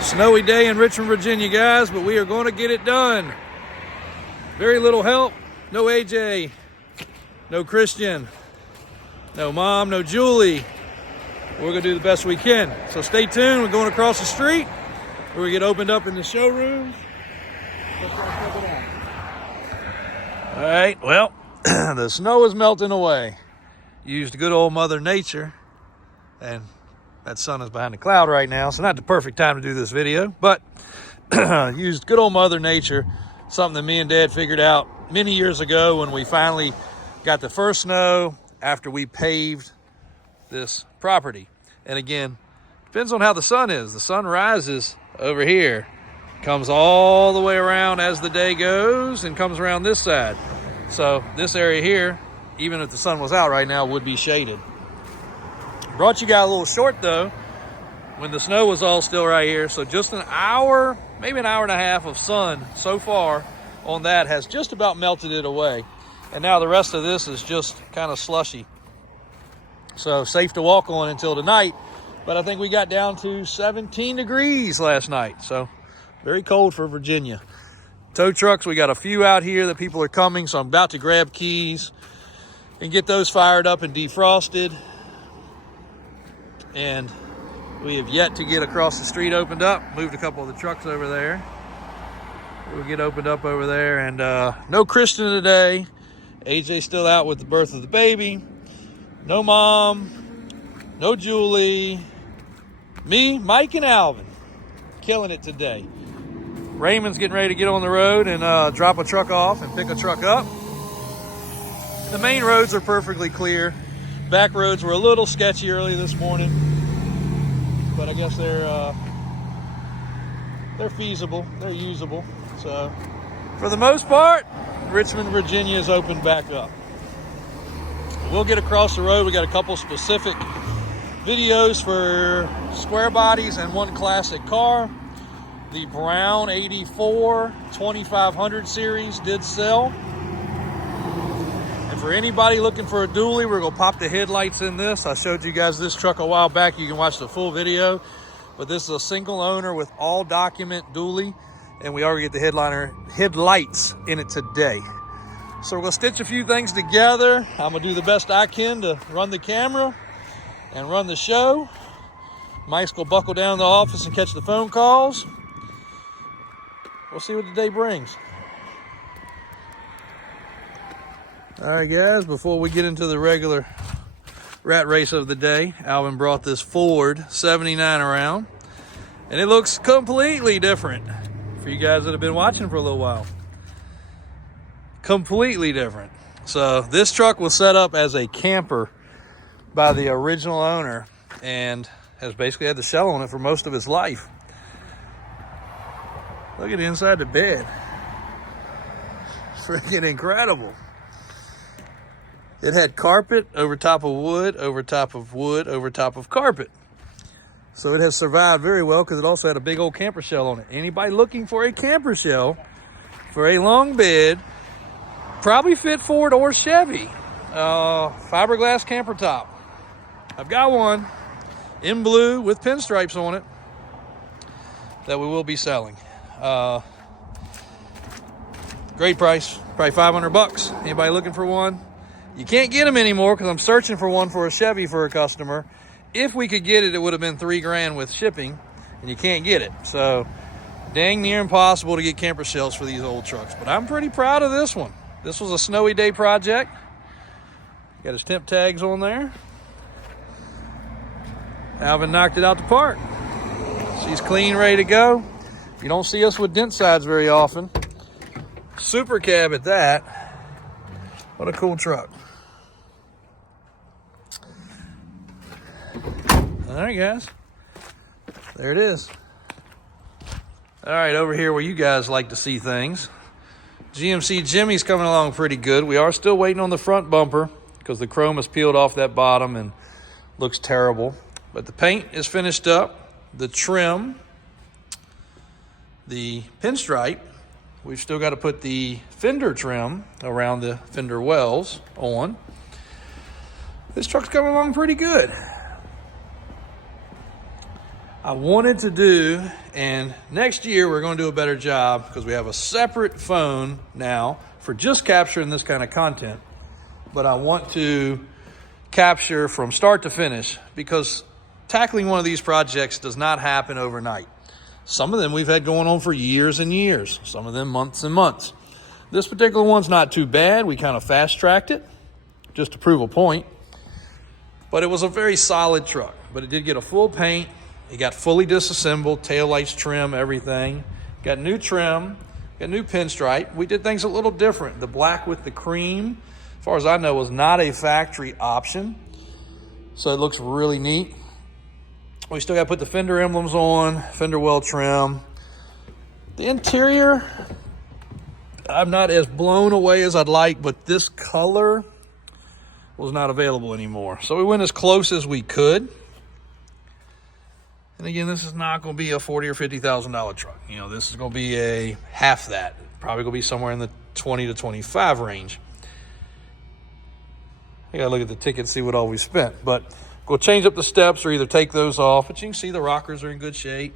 Snowy day in Richmond, Virginia, guys, but we are going to get it done. Very little help. No AJ, no Christian, no Mom, no Julie. We're going to do the best we can. So stay tuned. We're going across the street. We're going to get opened up in the showrooms. All right, well, the snow is melting away. Used good old Mother Nature, and that sun is behind the cloud right now, so not the perfect time to do this video, but used good old Mother Nature, something that me and Dad figured out many years ago when we finally got the first snow after we paved this property. And again, depends on how the sun is. The sun rises over here, comes all the way around as the day goes, and comes around this side. So this area here, even if the sun was out right now, would be shaded. Brought you guys a little short though, when the snow was all still right here. So just an hour, maybe an hour and a half of sun so far on that has just about melted it away. And now the rest of this is just kind of slushy. So safe to walk on until tonight. But I think we got down to 17 degrees last night. So very cold for Virginia. Tow trucks, we got a few out here that people are coming. So I'm about to grab keys and get those fired up and defrosted. And we have yet to get across the street opened up. Moved a couple of the trucks over there. We'll get opened up over there. And no Christian today. AJ's still out with the birth of the baby. No Mom. No Julie. Me, Mike, and Alvin. Killing it today. Raymond's getting ready to get on the road and drop a truck off and pick a truck up. The main roads are perfectly clear. Back roads were a little sketchy early this morning, but I guess they're feasible, they're usable. So for the most part, Richmond, Virginia is opened back up. We'll get across the road. We got a couple specific videos for square bodies and one classic car. The brown 84 2500 series did sell. For anybody looking for a dually, we're going to pop the headlights in this. I showed you guys this truck a while back. You can watch the full video. But this is a single owner with all document dually. And we already get the headlights in it today. So we're going to stitch a few things together. I'm going to do the best I can to run the camera and run the show. Mike's going to buckle down in the office and catch the phone calls. We'll see what the day brings. All right, guys, before we get into the regular rat race of the day, Alvin brought this Ford 79 around, and it looks completely different for you guys that have been watching for a little while. Completely different. So this truck was set up as a camper by the original owner and has basically had the shell on it for most of its life. Look at inside the bed. It's freaking incredible. It had carpet over top of wood, over top of wood, over top of carpet. So it has survived very well because it also had a big old camper shell on it. Anybody looking for a camper shell for a long bed, probably fit Ford or Chevy. Fiberglass camper top. I've got one in blue with pinstripes on it that we will be selling. Great price, probably $500. Anybody looking for one? You can't get them anymore because I'm searching for one for a Chevy for a customer. If we could get it, it would have been $3,000 with shipping, and you can't get it. So dang near impossible to get camper shells for these old trucks. But I'm pretty proud of this one. This was a snowy day project. Got his temp tags on there. Alvin knocked it out the park. She's clean, ready to go. You don't see us with dent sides very often. SuperCab at that. What a cool truck. All right, guys. There it is. All right, over here where you guys like to see things. GMC Jimmy's coming along pretty good. We are still waiting on the front bumper because the chrome has peeled off that bottom and looks terrible. But the paint is finished up. The trim, the pinstripe. We've still got to put the fender trim around the fender wells on. This truck's coming along pretty good. I wanted to do, and next year we're going to do a better job because we have a separate phone now for just capturing this kind of content. But I want to capture from start to finish because tackling one of these projects does not happen overnight. Some of them we've had going on for years and years, some of them months and months. This particular one's not too bad. We kind of fast-tracked it just to prove a point. But it was a very solid truck. But it did get a full paint. It got fully disassembled, taillights, trim, everything. Got new trim, got new pinstripe. We did things a little different. The black with the cream, as far as I know, was not a factory option. So it looks really neat. We still got to put the fender emblems on, fender well trim. The interior, I'm not as blown away as I'd like, but this color was not available anymore. So we went as close as we could. And again, this is not going to be a $40,000 or $50,000 truck. You know, this is going to be a half that. Probably going to be somewhere in the 20 to 25 range. I got to look at the ticket and see what all we spent. But we'll change up the steps or either take those off. But you can see the rockers are in good shape.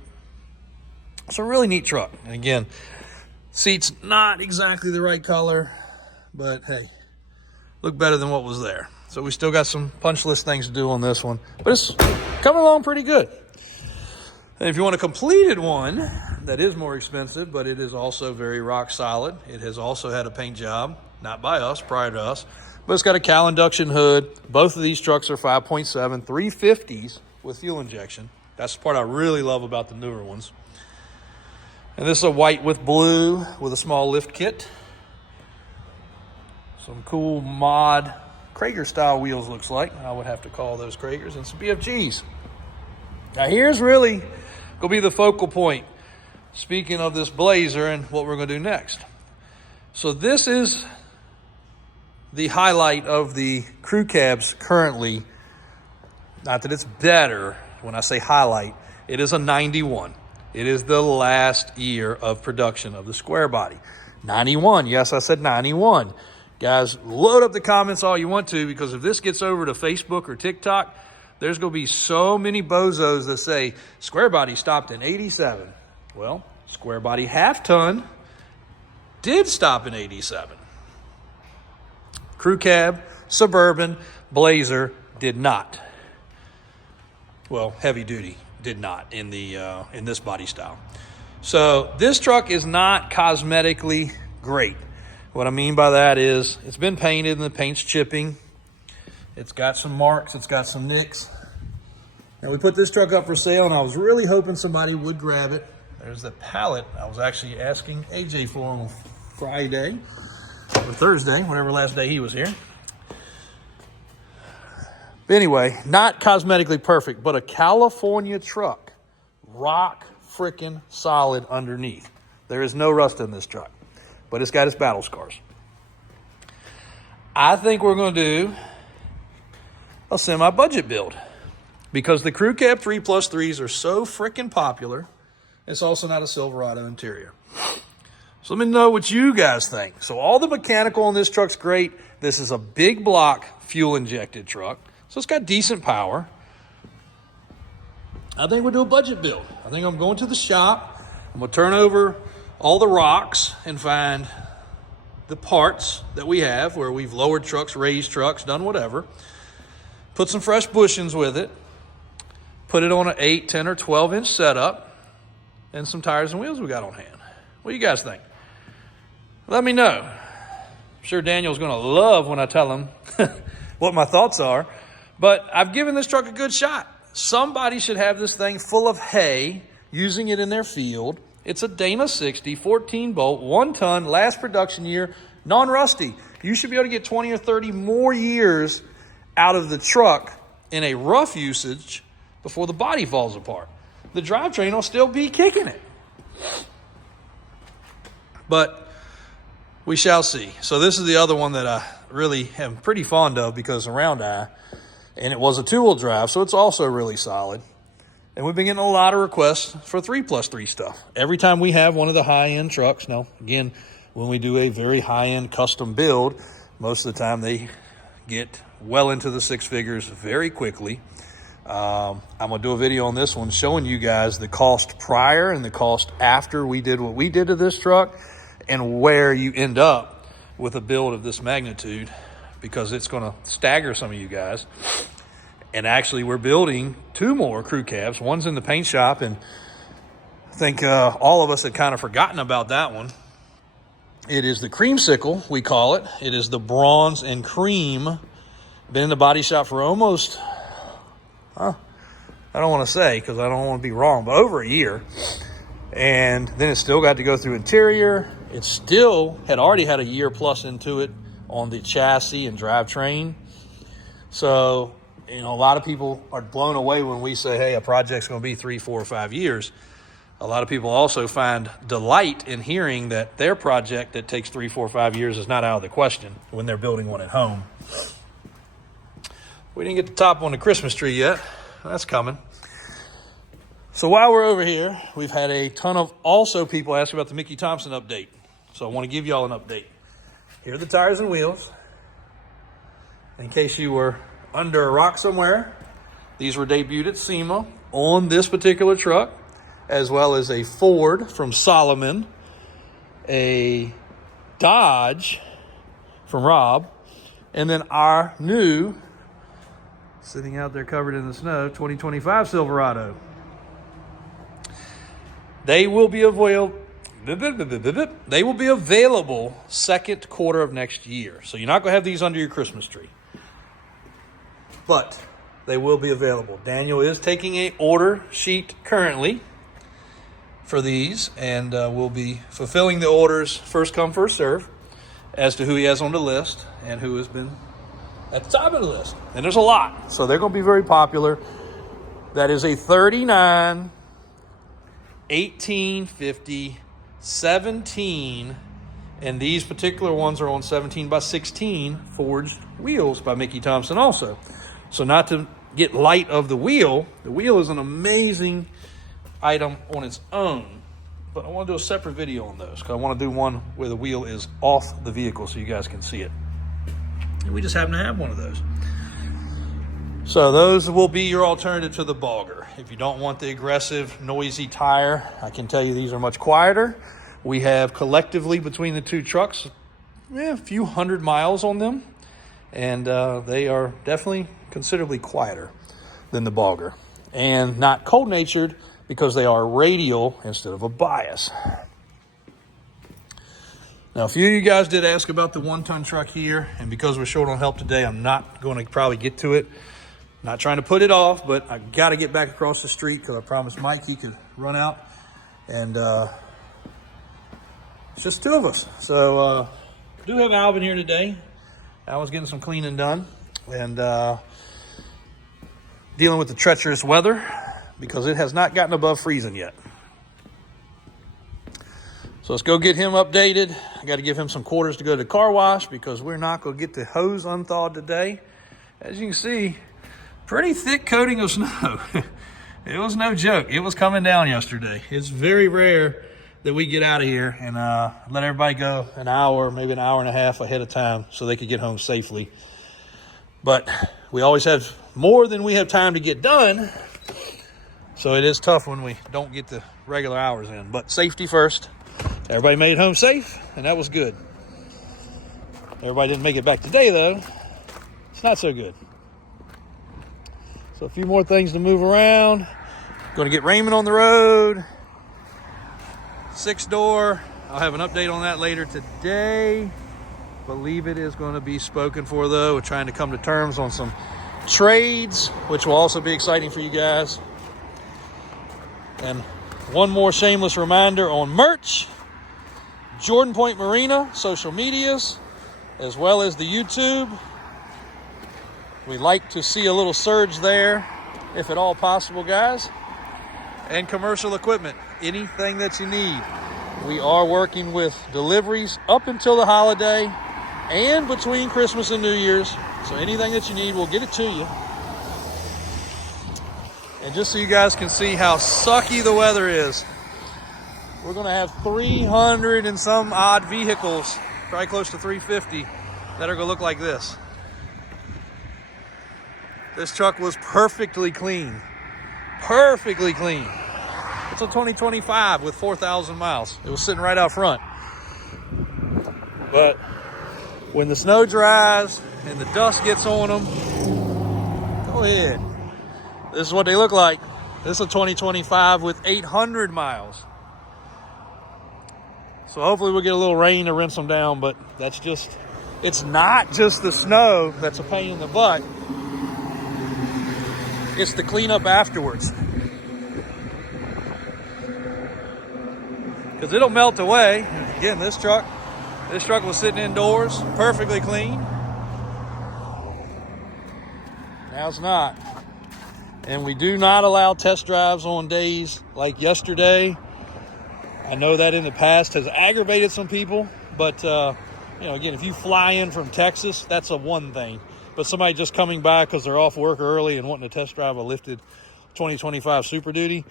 It's a really neat truck. And again, seats not exactly the right color, but hey, look better than what was there. So we still got some punch list things to do on this one, but it's coming along pretty good. And if you want a completed one that is more expensive, but it is also very rock solid, it has also had a paint job, not by us, prior to us, but it's got a cowl induction hood. Both of these trucks are 5.7, 350s with fuel injection. That's the part I really love about the newer ones. And this is a white with blue with a small lift kit. Some cool mod Krager style wheels, looks like. I would have to call those Kragers, and some BFGs. Now here's really going to be the focal point, speaking of this Blazer and what we're going to do next. So this is the highlight of the crew cabs currently. Not that it's better. When I say highlight, it is a 91. It is the last year of production of the square body. 91, yes, I said 91. Guys, load up the comments all you want to, because if this gets over to Facebook or TikTok, there's going to be so many bozos that say square body stopped in 87. Well, square body half ton did stop in 87. Crew cab, Suburban, Blazer did not. Well, heavy duty did not in this body style. So this truck is not cosmetically great. What I mean by that is it's been painted and the paint's chipping. It's got some marks, it's got some nicks. And we put this truck up for sale, and I was really hoping somebody would grab it. There's the pallet I was actually asking AJ for on Friday or Thursday, whatever last day he was here. But anyway, not cosmetically perfect, but a California truck. Rock freaking solid underneath. There is no rust in this truck, but it's got its battle scars. I think we're going to do a semi-budget build because the Crew Cab 3+3s are so freaking popular. It's also not a Silverado interior. So let me know what you guys think. So all the mechanical on this truck's great. This is a big block fuel injected truck. So it's got decent power. I think we'll do a budget build. I think I'm going to the shop. I'm going to turn over all the rocks and find the parts that we have where we've lowered trucks, raised trucks, done whatever. Put some fresh bushings with it. Put it on an 8, 10, or 12-inch setup. And some tires and wheels we got on hand. What do you guys think? Let me know. I'm sure Daniel's going to love when I tell him what my thoughts are. But I've given this truck a good shot. Somebody should have this thing full of hay, using it in their field. It's a Dana 60, 14-bolt, 1 ton, last production year, non-rusty. You should be able to get 20 or 30 more years out of the truck in a rough usage before the body falls apart. The drivetrain will still be kicking it. But we shall see. So this is the other one that I really am pretty fond of because of round eye. And it was a 2-wheel drive, so it's also really solid. And we've been getting a lot of requests for 3+3 stuff. Every time we have one of the high-end trucks, now, again, when we do a very high-end custom build, most of the time they get well into the 6 figures very quickly. I'm going to do a video on this one showing you guys the cost prior and the cost after we did what we did to this truck, and where you end up with a build of this magnitude, because it's going to stagger some of you guys. And actually, we're building 2 more crew cabs. One's in the paint shop, and I think all of us had kind of forgotten about that one. It is the creamsicle, we call it. It is the bronze and cream. Been in the body shop for almost, I don't want to say because I don't want to be wrong, but over a year. And then it still got to go through interior. It still had already had a year plus into it on the chassis and drivetrain. So, you know, a lot of people are blown away when we say, hey, a project's going to be 3, 4, or 5 years. A lot of people also find delight in hearing that their project that takes 3, 4, 5 years is not out of the question when they're building one at home. We didn't get the top on the Christmas tree yet. That's coming. So while we're over here, we've had a ton of also people ask about the Mickey Thompson update. So I want to give y'all an update. Here are the tires and wheels. In case you were under a rock somewhere, these were debuted at SEMA on this particular truck, as well as a Ford from Solomon, a Dodge from Rob, and then our new, sitting out there covered in the snow, 2025 Silverado. They will be available. They will be available second quarter of next year. So you're not going to have these under your Christmas tree, but they will be available. Daniel is taking an order sheet currently for these, and we'll be fulfilling the orders first come, first serve as to who he has on the list and who has been at the top of the list. And there's a lot, so they're going to be very popular. That is a 39, 1850, 17, and these particular ones are on 17 by 16 forged wheels by Mickey Thompson also. So not to get light of the wheel is an amazing item on its own, but I want to do a separate video on those because I want to do one where the wheel is off the vehicle so you guys can see it. And we just happen to have one of those. So those will be your alternative to the Bogger. If you don't want the aggressive, noisy tire, I can tell you these are much quieter. We have collectively between the two trucks, a few hundred miles on them, and they are definitely considerably quieter than the Bogger, and not cold-natured because they are radial instead of a bias. Now, a few of you guys did ask about the 1-ton truck here, and because we're short on help today, I'm not going to probably get to it. Not trying to put it off, but I got to get back across the street because I promised Mike he could run out, and it's just 2 of us. So I do have Alvin here today. Alvin's getting some cleaning done and dealing with the treacherous weather because it has not gotten above freezing yet. So let's go get him updated. I got to give him some quarters to go to the car wash because we're not going to get the hose unthawed today. As you can see, pretty thick coating of snow. It was no joke. It was coming down yesterday. It's very rare that we get out of here and let everybody go an hour, maybe an hour and a half ahead of time so they could get home safely. But we always have more than we have time to get done. So it is tough when we don't get the regular hours in. But safety first. Everybody made it home safe, and that was good. Everybody didn't make it back today, though. It's not so good. So a few more things to move around. Going to get Raymond on the road. 6-door. I'll have an update on that later today. Believe it is going to be spoken for, though. We're trying to come to terms on some trades, which will also be exciting for you guys. And one more shameless reminder on merch. Jordan Point Marina, social medias, as well as the YouTube. We like to see a little surge there, if at all possible, guys. And commercial equipment, anything that you need. We are working with deliveries up until the holiday and between Christmas and New Year's. So anything that you need, we'll get it to you. And just so you guys can see how sucky the weather is, we're going to have 300 and some odd vehicles, probably close to 350, that are going to look like this. This truck was perfectly clean. Perfectly clean. It's a 2025 with 4,000 miles. It was sitting right out front. But when the snow dries and the dust gets on them, go ahead. This is what they look like. This is a 2025 with 800 miles. So hopefully we'll get a little rain to rinse them down, but that's just, it's not just the snow that's a pain in the butt. It's the cleanup afterwards. Because it'll melt away. Again, this truck was sitting indoors, perfectly clean. Now it's not. And we do not allow test drives on days like yesterday. I know that in the past has aggravated some people, but again, if you fly in from Texas, that's a one thing. But somebody just coming by because they're off work early and wanting to test drive a lifted 2025 Super Duty,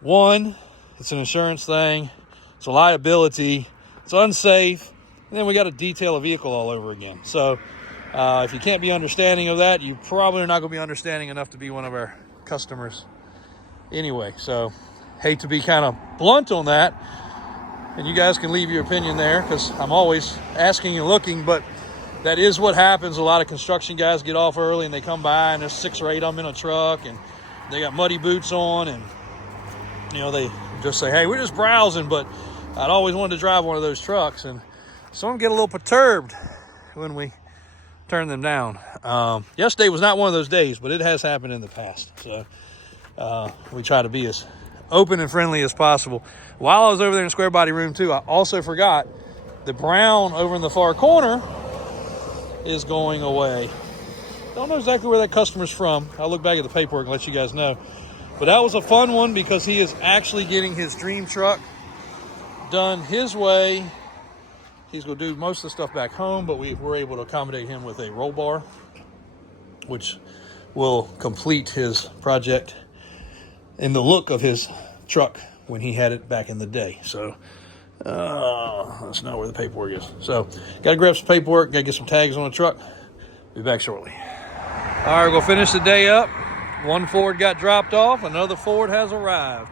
one, it's an insurance thing, it's a liability, it's unsafe, and then we got to detail a vehicle all over again. So if you can't be understanding of that, you probably are not going to be understanding enough to be one of our customers anyway. So hate to be kind of blunt on that, and you guys can leave your opinion there because I'm always asking and looking, but that is what happens. A lot of construction guys get off early and they come by and there's 6 or 8 of them in a truck and they got muddy boots on, and they just say, hey, we're just browsing, but I'd always wanted to drive one of those trucks, and some of them get a little perturbed when we turn them down. Yesterday was not one of those days, but it has happened in the past. So we try to be as open and friendly as possible. While I was over there in Square Body Room 2, I also forgot the brown over in the far corner is going away. Don't know exactly where that customer's from. I'll look back at the paperwork and let you guys know. But that was a fun one because he is actually getting his dream truck done his way. He's going to do most of the stuff back home, but we were able to accommodate him with a roll bar, which will complete his project in the look of his truck when he had it back in the day. So that's not where the paperwork is. So got to grab some paperwork, got to get some tags on the truck. Be back shortly. All right, we're going to finish the day up. One Ford got dropped off, another Ford has arrived.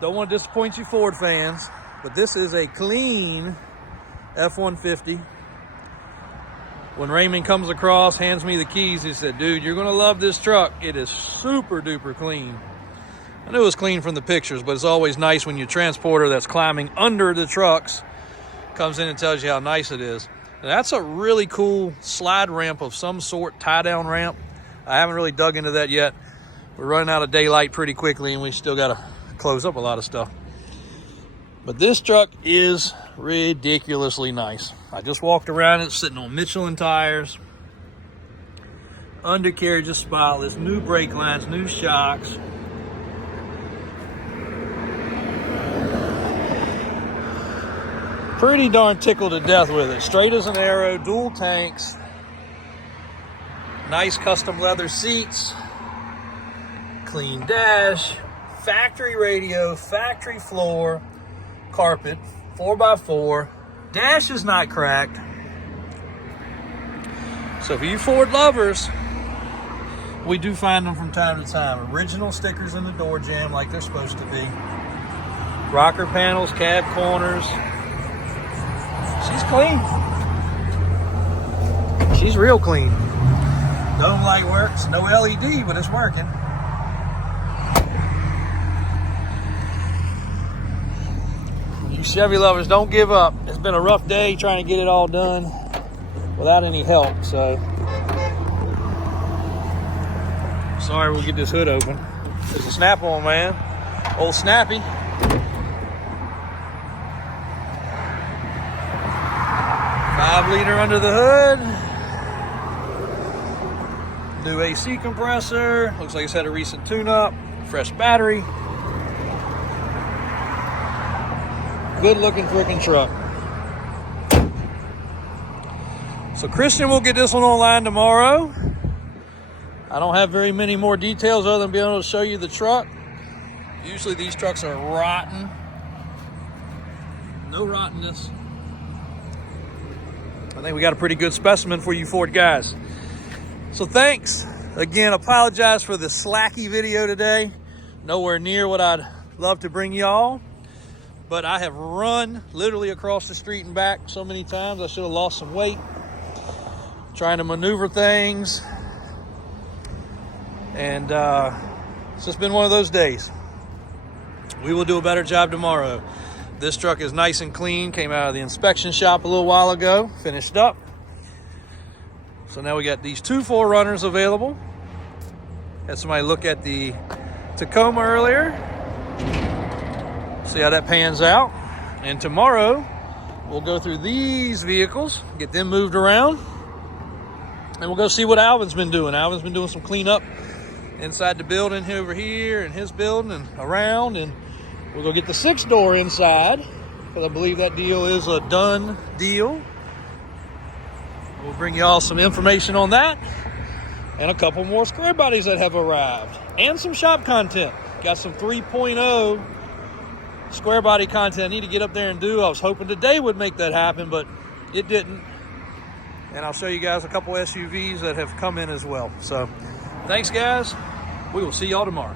Don't want to disappoint you Ford fans, but this is a clean F-150. When Raymond comes across, hands me the keys, he said, dude, you're going to love this truck. It is super duper clean. I knew it was clean from the pictures, but it's always nice when your transporter that's climbing under the trucks comes in and tells you how nice it is. And that's a really cool slide ramp of some sort, tie-down ramp. I haven't really dug into that yet. We're running out of daylight pretty quickly, and we still got to close up a lot of stuff. But this truck is ridiculously nice. I just walked around it, sitting on Michelin tires. Undercarriage is spotless, new brake lines, new shocks. Pretty darn tickled to death with it. Straight as an arrow, dual tanks. Nice custom leather seats. Clean dash. Factory radio, factory floor. Carpet, 4x4. Dash is not cracked. So for you Ford lovers, we do find them from time to time. Original stickers in the door jamb like they're supposed to be. Rocker panels, cab corners. She's clean. She's real clean. Dome light works. No LED, but it's working. You Chevy lovers, don't give up. It's been a rough day trying to get it all done without any help, so sorry we'll get this hood open. There's a Snap-on, man. Old Snappy. Five-liter under the hood. New AC compressor. Looks like it's had a recent tune-up. Fresh battery. Good looking freaking truck. So Christian will get this one online tomorrow. I don't have very many more details other than being able to show you the truck. Usually these trucks are rotten. No rottenness. I think we got a pretty good specimen for you Ford guys. So thanks. Again, apologize for the slacky video today. Nowhere near what I'd love to bring y'all. But I have run literally across the street and back so many times. I should have lost some weight trying to maneuver things. And it's just been one of those days. We will do a better job tomorrow. This truck is nice and clean. Came out of the inspection shop a little while ago. Finished up. So now we got these two 4Runners available. Had somebody look at the Tacoma earlier. See how that pans out. And tomorrow we'll go through these vehicles, get them moved around, and we'll go see what Alvin's been doing. Alvin's been doing some cleanup inside the building over here and his building and around, and we'll go get the 6-door inside because I believe that deal is a done deal. We'll bring y'all some information on that and a couple more square bodies that have arrived and some shop content. Got some 3.0 square body content I need to get up there and do. I was hoping today would make that happen, but it didn't. And I'll show you guys a couple SUVs that have come in as well. So thanks, guys. We will see y'all tomorrow.